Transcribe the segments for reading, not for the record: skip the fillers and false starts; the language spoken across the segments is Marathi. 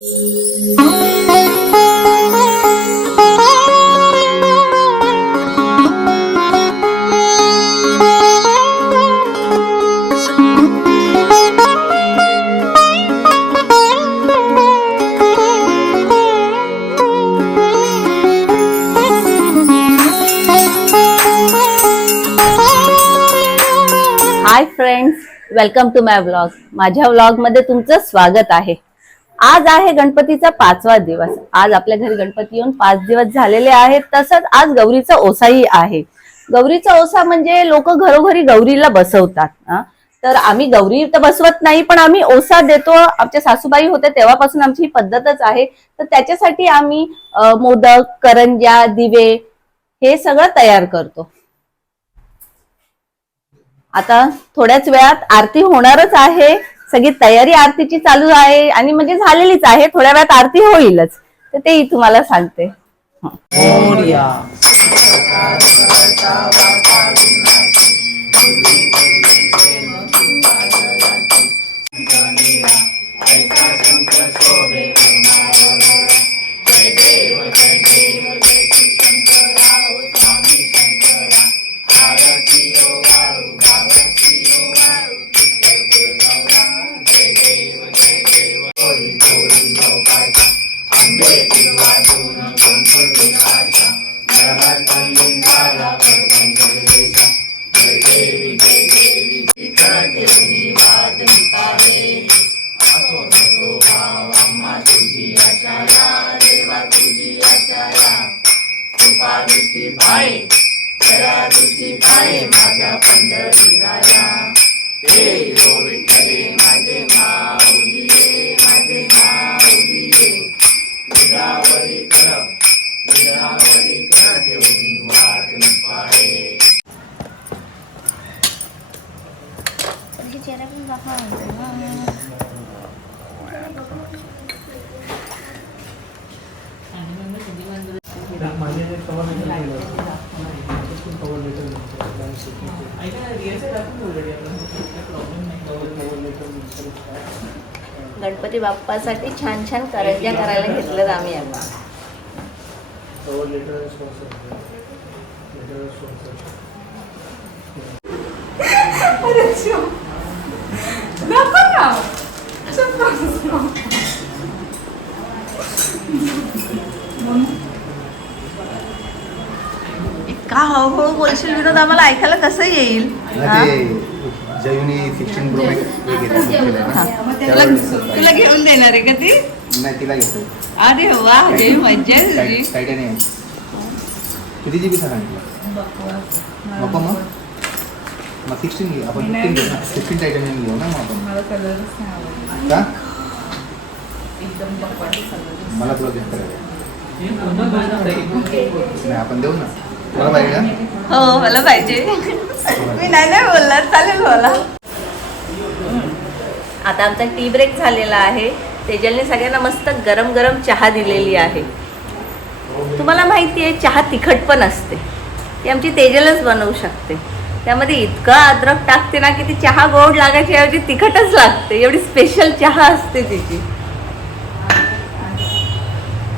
High friends, welcome to my vlog. माझ्या व्लॉग मध्ये तुमचं स्वागत आहे. आज आहे गणपतीचा 5वा दिवस. आज आपल्या घरी गणपती येऊन 5 दिवस झालेले आहेत. तसंच आज गौरीचा ओसाही आहे. गौरीचा ओसा म्हणजे लोक घरोघरी गौरीला बसवतात. तर आम्ही गौरी तर बसवत नाही, पण आम्ही ओसा देतो. आमच्या सासूबाई होते तेव्हापासून आमची ही पद्धतच आहे. तर त्याच्यासाठी आम्ही मोदक, करंज्या, दिवे हे सगळं तयार करतो. आता थोड्याच वेळात आरती होणारच आहे. सगळी तयारी आरतीची चालू आहे आणि म्हणजे झालेलीच आहे. थोड्या वेळात आरती होईलच, तर तेही तुम्हाला सांगते. गणपती बाप्पासाठी छान छान करंज्या करायला घेतल्यात आम्ही आता. इतका हळूहळू बोलशील विनोद, आम्हाला ऐकायला कसं येईल? तुला घेऊन देणार आहे का ती? अरे वा, मज्जा आहे तुझी. किती जीबी सांगितलं नको मग 16 घे आपण. 15 टायटॅनियम घेऊ ना मग आपण. का मला तुला गिफ्ट करायचं नाही, आपण देऊ ना. तुला पाहिजे का? हो, मला पाहिजे. मी नाही बोलणार, चालेल मला. आता आमचा टी ब्रेक झालेला आहे. तेजलने सगळ्यांना मस्त गरम गरम चहा दिलेली आहे. तुम्हाला माहिती आहे, चहा तिखट पण असते. ती आमची तेजलच बनवू शकते. त्यामध्ये इतकं अद्रक टाकते ना की ती चहा गोड लागायची ऐवजी तिखटच लागते. एवढी स्पेशल चहा असते तिची.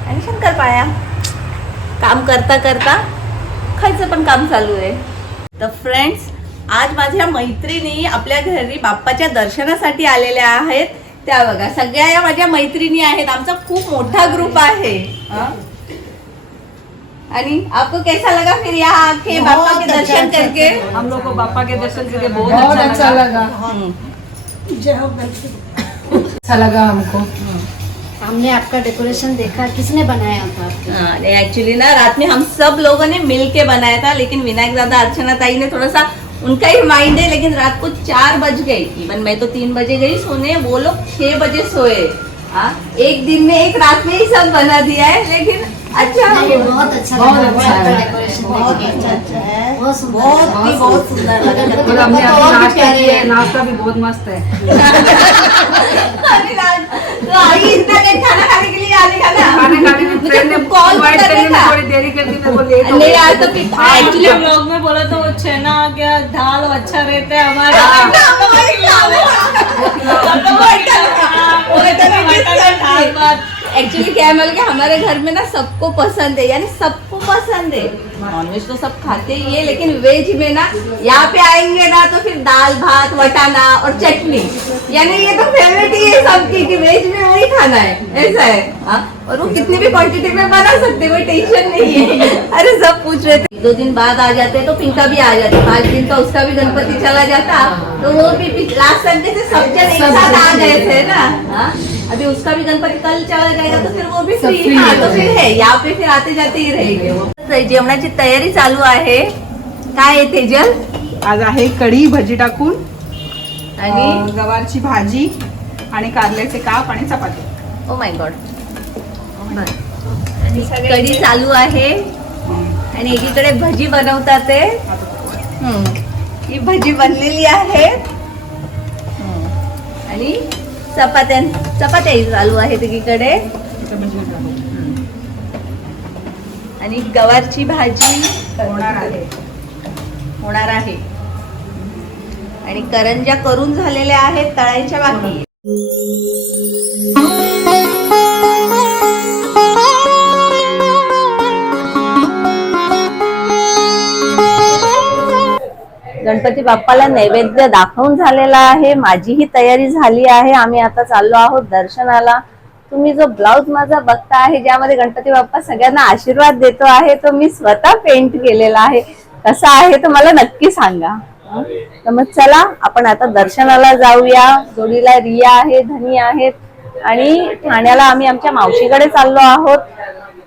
आणि शंकरपाळ्या काम करता करता खायचं पण काम चालू आहे. तर फ्रेंड्स, आज माझ्या मैत्रिणी आपल्या घरी बाप्पाच्या दर्शनासाठी आलेल्या आहेत. त्या बघा, सगळ्या या माझ्या मैत्रिणी आहेत. आमचा खूप मोठा ग्रुप आहे. आणि आपको कैसा लगा फिर यहाँ आके बाप्पा के दर्शन करके? हम लोग को बाप्पा के दर्शन करके बहुत अच्छा लगा. अच्छा लगा हमको. हमने आपका डेकोरेशन देखा. किसने बनाया था? एक्चुअली ना रात में हम सब लोगों ने मिल के बनाया था, लेकिन विनायक दादा, अर्चना ताई ने थोड़ा सा, उनका ही माइंड है, लेकिन रात को 4 बज गई. इवन मैं तो 3 बजे गई सोने, वो लोग 6 बजे सोए. एक दिन में, एक रात में ही सब बना दिया है. लेकिन अच्छा, बहुत अच्छा डेकोरेशन, बहुत अच्छा है, बहुत सुंदर लगा. और हमने अभी नाश्ता किया है. नाश्ता भी बहुत मस्त है. तो आई इतना लेट खाना खाने के लिए आने का ना, खाने खाने में फ्रेंड ने कॉल इनवाइट करने में थोड़ी देरी कर दी. मेरे को लेट हो नहीं गया. यार, तो एक्चुअली व्लॉग में बोला तो वो छेना क्या दाल अच्छा रहता है हमारा. दाल भात एक्चुअली क्या है मालूम कि हमारे घर में ना सबको पसंद है, यानी सबको पसंद है। नॉनवेज तो सब खाते ही है, लेकिन वेज में ना यहाँ पे आएंगे ना तो फिर दाल भात वटाना और चटनी, यानी ये तो फेवरेट ही है सबकी कि वेज में वही खाना है, ऐसा है। हाँ, और वो कितनी भी क्वांटिटी में बना सकते, कोई टेंशन नहीं है। अरे सब पूछ रहे थे, 2 दिन बाद आ जाते तो पिंका भी आ जाती, 5 दिन का उसका भी गणपति चला जाता, तो वो भी लास्ट संडे से सब जन एक साथ आ गए थे ना। हाँ, अभी उसका भी गणपति कल चला जाएगा तो फिर वो भी फ्री। हाँ, तो फिर है यहाँ पे, फिर आते जाते ही रहेंगे वो। जेवणाची तयारी चालू आहे। काय आहे तेजल? आज आहे कढी, भजी टाकून आणि गवारची भाजी आणि कारल्याचे काप आणि चपाती. ओ माय गॉड, कढी चालू आहे आणि एकीकडे भजी बनवतात ते। ही भजी बनलेली आहे आणि चपात्या चालू आहेत एकीकडे, आणि गवारची भाजी होणार आहे आणि करंज्या करून झालेल्या आहेत, तळायच्या बाकी आहे। गणपती बाप्पाला नैवेद्य दाखवून झालेला आहे, माझीही तयारी झाली आहे। आम्ही आता चाललो आहोत दर्शनाला। तुम्ही जो ब्लाउज माझा बघता आहे, ज्यामध्ये गणपती बाप्पा सगळ्यांना आशीर्वाद देतो आहे, तो मी स्वतः पेंट केलेला आहे। कसा आहे तो मला नक्की सांगा। तर मग चला आपण आता दर्शनाला जाऊया। जोडीला रिया आहे, धनी आहेत आणि ठाण्याला आम्ही आमच्या मावशीकडे चाललो आहोत,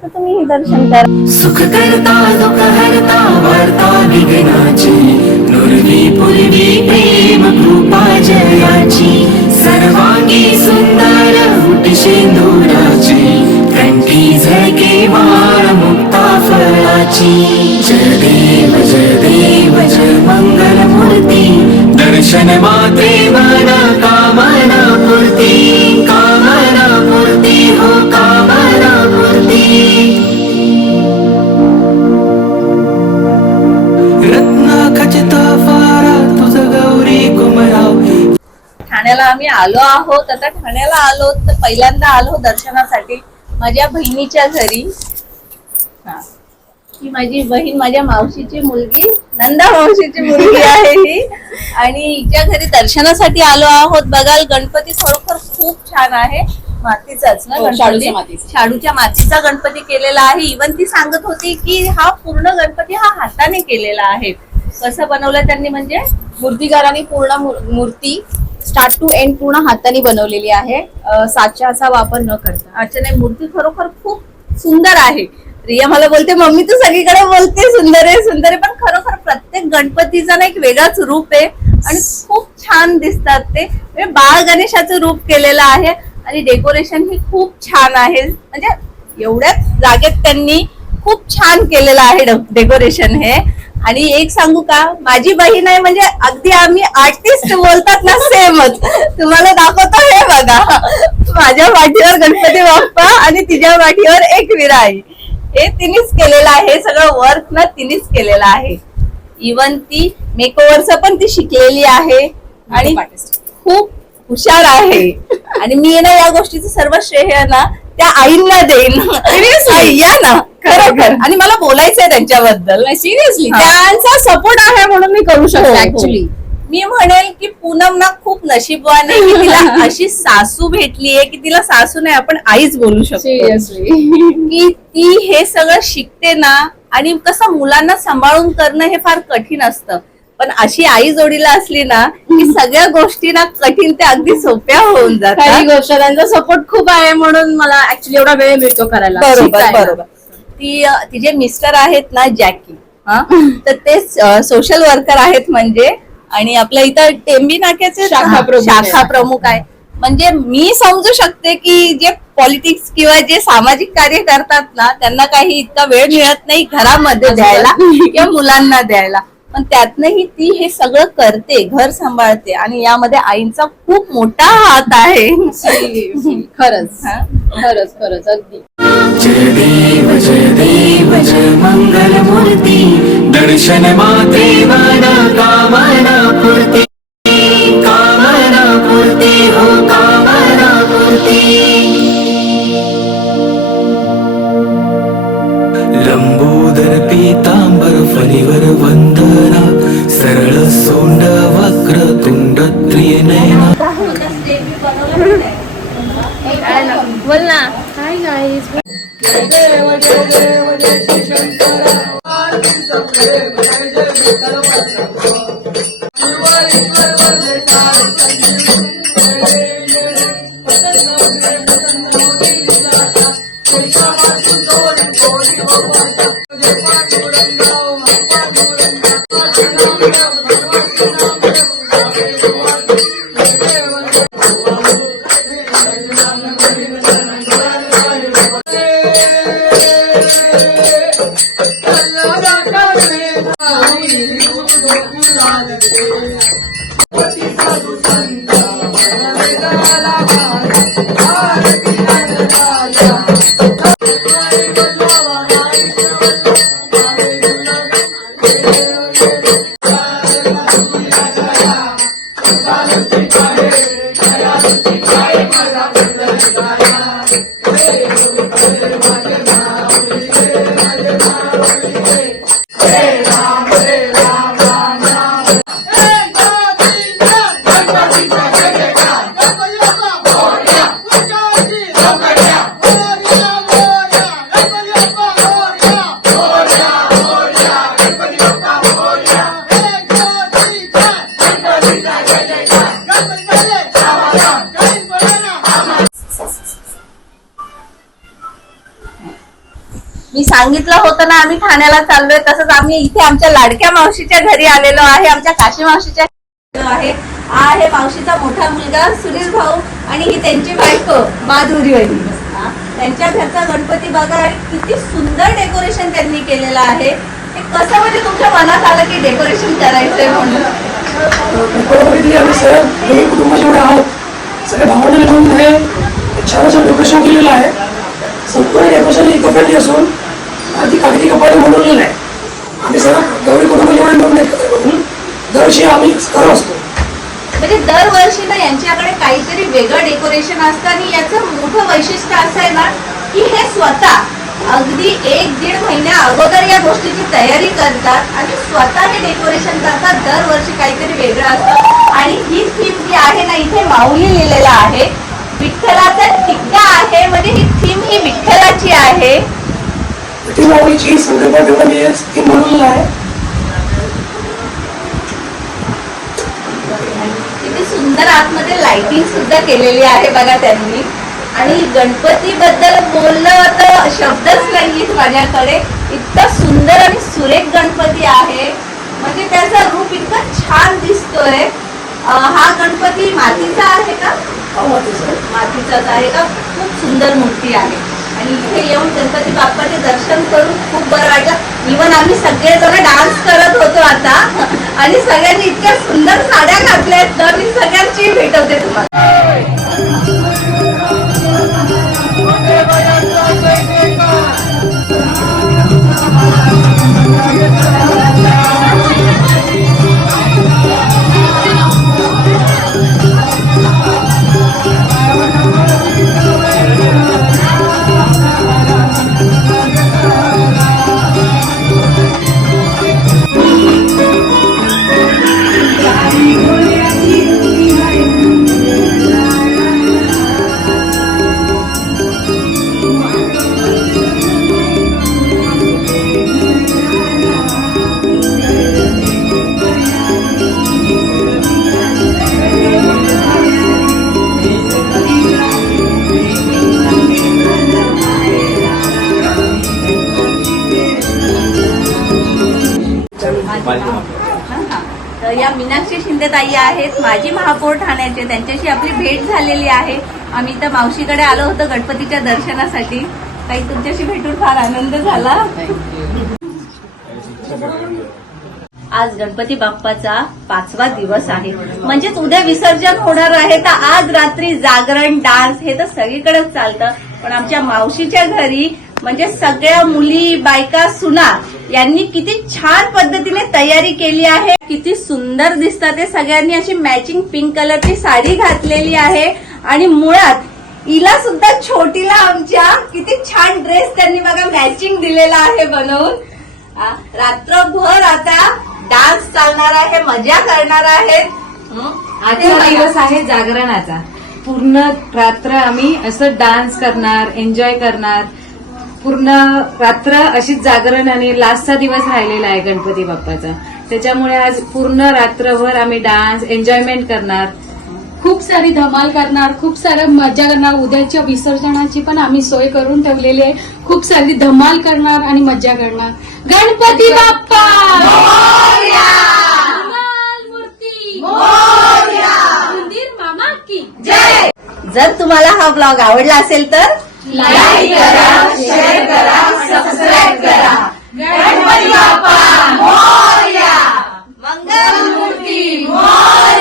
तर तुम्ही दर्शन करा। सुख करता दुःख हरता वार्ता विघ्नाची नुरवी पूर्वी प्रेम कृपा जयाची सर्वांगी सुंदर उटी शेंदुराची कंठी झळके माळ मुक्ता फळाची जय देव जय मंगल मूर्ती दर्शन मात्रे मना कामना पूर्ती हो कामना पूर्ती रत्ना खचित फारा तुझ गौरी कुमराव। ठाण्याला आम्ही आलो आहोत। आता ठाण्याला आलो तर पहिल्यांदा आलो दर्शनासाठी माझ्या बहिणीच्या घरी। ही माझी बहीण, माझ्या मावशीची मुलगी, नंदा मावशीची मुलगी आहे ही, आणि हिच्या घरी दर्शनासाठी आलो आहोत। बघाल गणपती खरोखर खूप छान आहे, मातीचाच ना गणपती, शाडूच्या मातीचा गणपती केलेला आहे। इवन ती सांगत होती की हा पूर्ण गणपती हा हाताने केलेला आहे। कसं बनवलं त्यांनी, म्हणजे मूर्तिकारांनी पूर्ण मूर्ती स्टार्ट टू एंड पूर्ण हाताने बनवलेली आहे, साच्याचा वापर न करता। अच्छा, नाही मूर्ती खरोखर खूप सुंदर आहे। रिया मला बोलते मम्मी तू सगळीकडे बोलते सुंदर आहे, पण खरोखर प्रत्येक गणपतीचा ना एक वेगळाच रूप आहे आणि खूप छान दिसतात ते। म्हणजे बाळ गणेशाचं रूप केलेलं आहे आणि डेकोरेशन ही खूप छान आहे, म्हणजे एवढ्याच जागेत त्यांनी खूप छान केलेलं आहे डेकोरेशन हे। आणि एक सांगू का, माझी बहीण आहे म्हणजे अगदी आम्ही आर्टिस्ट बोलतात ना, सेमच। तुम्हाला दाखवतो, हे बघा माझ्या पाठीवर गणपती बाप्पा आणि तिच्या पाठीवर एक विराई, हे तिनेच केलेलं आहे, सगळं वर्क ना तिनेच केलेलं आहे। इवन ती मेकओव्हरचं पण ती शिकलेली आहे आणि खूप हुशार आहे। आणि मी ना या गोष्टीचं सर्व श्रेय ना त्या आईंना देईन, या ना खरोखर। आणि मला बोलायचंय त्यांच्याबद्दल, सिरियसली त्यांचा सपोर्ट आहे म्हणून मी करू शकते। ऍक्च्युली मी म्हणेल की पूनम ना खूप नशीबवान आहे की तिला अशी सासू भेटली आहे, की तिला सासू नाही आपण आईच बोलू शकतो। सिरियसली की ती हे सगळं शिकते ना, आणि कसं मुलांना सांभाळून करणं हे फार कठीण असतं, पण अशी आई जोडीला असली ना की सगळ्या गोष्टी ना कठीण ते अगदी सोप्या होऊन जातात। काही गोष्ट त्यांचा सपोर्ट खूप आहे म्हणून मला ऍक्च्युली एवढा वेळ मिळतो करायला। बरोबर। तिचे मिस्टर आहेत ना जॅकी, तर ते सोशल वर्कर आहेत म्हणजे, आणि आपल्या इथं टेंबी नाक्याचे शाखा प्रमुख आहे। म्हणजे मी समजू शकते की जे पॉलिटिक्स किंवा जे सामाजिक कार्य करतात ना, त्यांना काही इतका वेळ मिळत नाही घरामध्ये द्यायला किंवा मुलांना द्यायला, पण त्यातनंही ती हे सगळं करते, घर सांभाळते, आणि यामध्ये आईंचा खूप मोठा हात आहे। खरंच खरंच अगदी। जय देव जय मंगल मूर्ती दर्शन मात्रे मना कामना पूर्ती हो कामना पूर्ती। परिवर वंदना सरळ सोंड वक्र तुंड त्रिनयना बोल ना. मी सांगितलं होतं ना आम्ही ठाण्याला चाललोय, तसंच आम्ही इथे आमच्या लाडक्या मावशीच्या घरी आलेलो आहे, आमच्या काशी मावशीच्या आहे. हा आहे मावशीचा मोठा मुलगा सुनील भाऊ आणि ही त्यांची बायको माधुरी वहिनी. त्यांच्या घरचा गणपती बघा आणि किती सुंदर डेकोरेशन त्यांनी केलेलं आहे. हे कसं म्हणजे तुमच्या मनात आलं की डेकोरेशन करायचंय म्हणून? आम्ही सगळे कुटुंब जेवढे आहोत सगळे भावंडांना घेऊन हे छान असं डेकोरेशन केलेलं आहे. संपूर्ण डेकोरेशन इको फ्रेंडली असून अगदी कागदी कपाटे बनवलेलं आहे. आम्ही सगळं गौरी कुटुंब जेवढे मिळून एकत्र करून दरवर्षी आम्ही करत असतो. म्हणजे दरवर्षी ना यांच्याकडे काहीतरी वेगळं डेकोरेशन असतं आणि याचं मोठं वैशिष्ट्य असं आहे ना की हे स्वतः अगदी 1-1.5 महिन्या अगोदर या गोष्टीची तयारी करतात आणि स्वतः हे डेकोरेशन करतात. दरवर्षी काहीतरी वेगळं असतं आणि ही थीम जी आहे ना इथे माऊली लिहिलेला आहे, विठ्ठलाचा टिक्का आहे, म्हणजे ही थीम ही विठ्ठलाची आहे. ती माऊलीची संकल्पना तेवढा मी थीम बनवलेला आहे. किती सुंदर आतमध्ये लाइटिंग सुद्धा केलेली आहे बघा त्यांनी. आणि गणपती बद्दल बोलणं तर शब्दच नाहीत माझ्याकडे. इतका सुंदर आणि सुरेख गणपती आहे, म्हणजे त्याचं रूप इतकं छान दिसतोय. हा गणपती मातीचा आहे का? मातीचाच आहे का? खूप सुंदर मूर्ती आहे आणि इथे येऊन गणपती बाप्पाचे दर्शन करून खूप बरं वाटलं. इव्हन आम्ही सगळेजण डान्स करत होतो आता आणि सगळ्यांनी इतक्या सुंदर साड्या घातल्यात तर मी सगळ्यांची भेटवते तुम्हाला. तर या मीनाक्षी शिंदे ताई आहेत माजी महापौर ठाण्याचे. त्यांच्याशी आपली भेट झालेली आहे. आम्ही तर मावशीकडे आलो होतो गणपतीच्या दर्शनासाठी. ताई तुमच्याशी भेटून फार आनंद झाला. आज गणपती बाप्पाचा 5वा दिवस आहे, म्हणजेच उद्या विसर्जन होणार आहे. तर आज रात्री जागरण डान्स हे तर सगळीकडेच चालतं, पण आमच्या मावशीच्या घरी म्हणजे सगळ्या मुली बायका सुना यांनी किती छान पद्धतीने तयारी केली आहे. किती सुंदर दिसतात ते. सगळ्यांनी अशी मॅचिंग पिंक कलरची साडी घातलेली आहे आणि मुळात हिला सुद्धा छोटीला आमच्या किती छान ड्रेस त्यांनी बघा मॅचिंग दिलेला आहे बनवून. रात्रभर आता डान्स चालणार आहे, मजा करणार आहेत. आजचा दिवस आहे जागरणाचा. पूर्ण रात्र आम्ही असं डान्स करणार, एन्जॉय करणार. पूर्ण रात्र अशीच जागरण आणि लास्टचा दिवस राहिलेला आहे गणपती बाप्पाचा. त्याच्यामुळे आज पूर्ण रात्रभर आम्ही डान्स एन्जॉयमेंट करणार. खूप सारी धमाल करणार, खूप सारं मजा करणार. उद्याच्या विसर्जनाची पण आम्ही सोय करून ठेवलेली आहे. खूप सारी धमाल करणार आणि मजा करणार. गणपती बाप्पा मूर्ती मंदिर मामा की जय. जर तुम्हाला हा ब्लॉग आवडला असेल तर लाईक करा, शेअर करा, सबस्क्राईब करा. गणपती बाप्पा मोरया, मंगलमूर्ती मोरया.